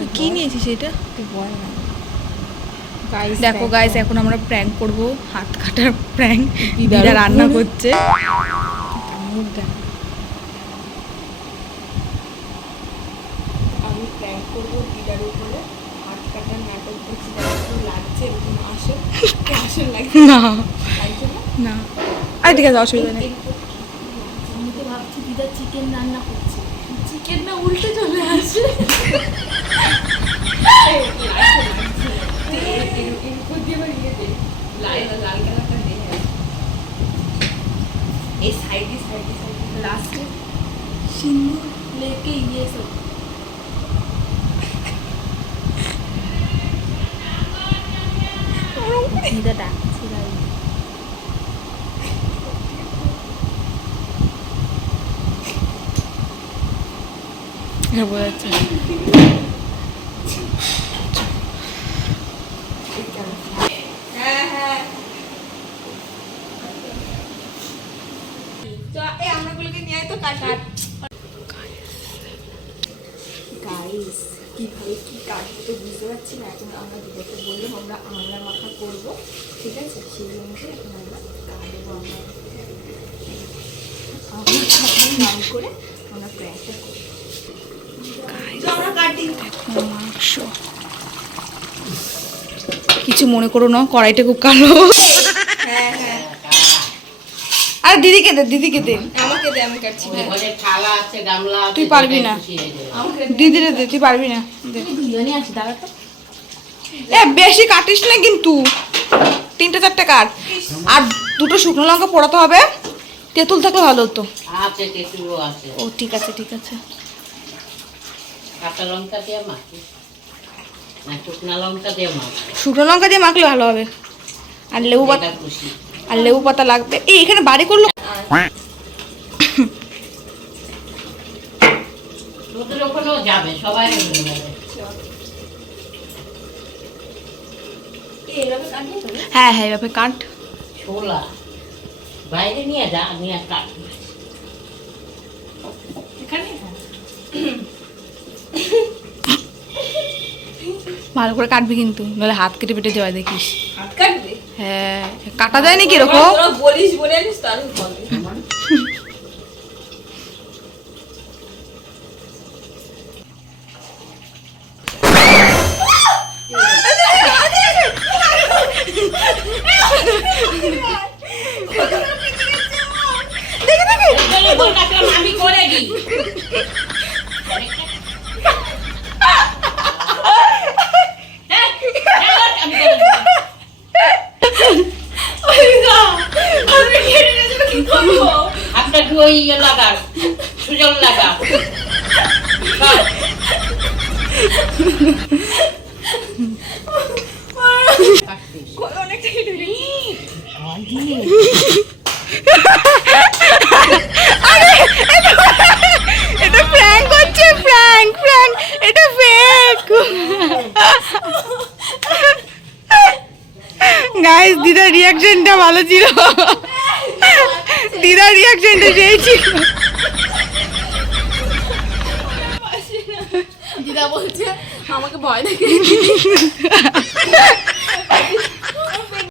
তুই কি নিয়েছিস এটা? বল না দেখো গাইস, এখন আমরা প্র্যাঙ্ক করব, হাত কাটার প্র্যাঙ্ক। দিদা রান্না করছে। আমি প্র্যাঙ্ক করবো দিদার উপরে, হাত কাটার নাটক করছি, লাগছে এরকম আসল আসল লাগছে না লাগছে না। না, আর ঠিক আছে, অসুবিধা নেই। আমি তো ভাবছি দিদা চিকেন রান্না করছে, চিকেন না উল্টে চলে আসে। लास्ट सिंदूर लेके ये सब सीधा डाक सीधा এটা বোঝা যাচ্ছে। গাইস কীভাবে কী কাটবো তো বুঝতে পারছি না। এখন আমরা দিদাকে বললাম আমরা আংলা মাখা করবো, ঠিক আছে? সেই অনুযায়ী এখন আমরা কাটবো, আমরা নাম করে আমরা প্র্যাঙ্কটা করবো। আমরা কাটি মাংস, কিছু মনে করো না, কড়াইটা খুব কালো। হ্যাঁ হ্যাঁ আর দিদিকে দে, দিদিকে দে। আমাকে দে, আমি কাটছি না। থালা আছে, গামলা আছে, তুই পারবি না। আমাকে দিদিরে দে, তুই পারবি না। দে। দুজনই আছে, দাঁড়াটা এ বেশি কাটিস না কিন্তু, 3-4টে কাট। আর 2টো শুকনো লঙ্কা পোড়াতে হবে। তেঁতুল থাকলে ভালো হতো। আছে, তেঁতুলও আছে। ও ঠিক আছে, ঠিক আছে। কাঁচা লঙ্কা দিয়ে মাখি না শুকনা লঙ্কা দিয়ে মাখি, শুকনো লঙ্কা দিয়ে মাখলে ভালো হবে। আর লেবু পাতা, এটা খুশি। আর লেবু পাতা লাগবে। এই এখানে বাড়ি করলো। তোদের ওখানেও যাবে, সবাই ওখানে যাবে। এভাবে কাটবো তো? হ্যাঁ হ্যাঁ, এভাবে কাট। ছোলা বাইরে নিয়ে যা, নিয়ে কাট। এখানে ভালো করে কাটবি কিন্তু, নাহলে হাত কেটে পেটে যাওয়া দেখিস। হাত কাটবে? হ্যাঁ, কাটা যায় নাকি এরকম? তোরা বলিস বলে আনিস তো আমি বলি। আমি করে দিই। আপনার কি ওই ইয়ে লাগা, সুজল লাগা। এটা প্র্যাঙ্ক হচ্ছে, প্র্যাঙ্ক প্র্যাঙ্ক, এটা ফেক। গাইস, দিদার রিয়াকশনটা ভালো ছিল। দিদার রিয়াকশনটা সেই ছিল। দিদা বলছে আমাকে ভয় দেখে